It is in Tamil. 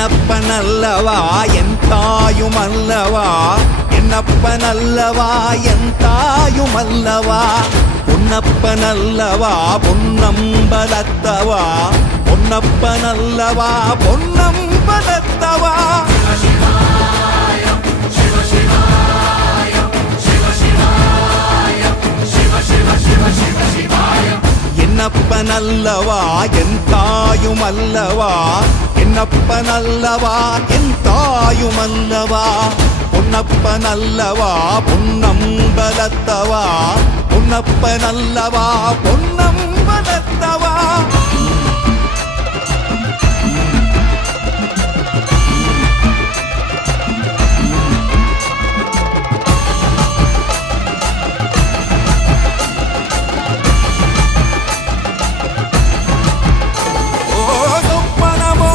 என்னப்பனல்லவா என் தாயுமல்லவா, என்னப்பனல்லவா என் தாயுமல்லவா, பொன்னப்பனல்லவா பொன்னம்பலத்தவா, பொன்னப்பனல்லவா பொன்னம்பலத்தவா. என்னப்பனல்லவா என் தாயுமல்லவா, என்னப்பனல்லவா என் தாயுமல்லவா, பொன்னப்பனல்லவா பொன்னம்பலத்தவா, பொன்னப்பனல்லவா பொன்னம்பலத்தவா.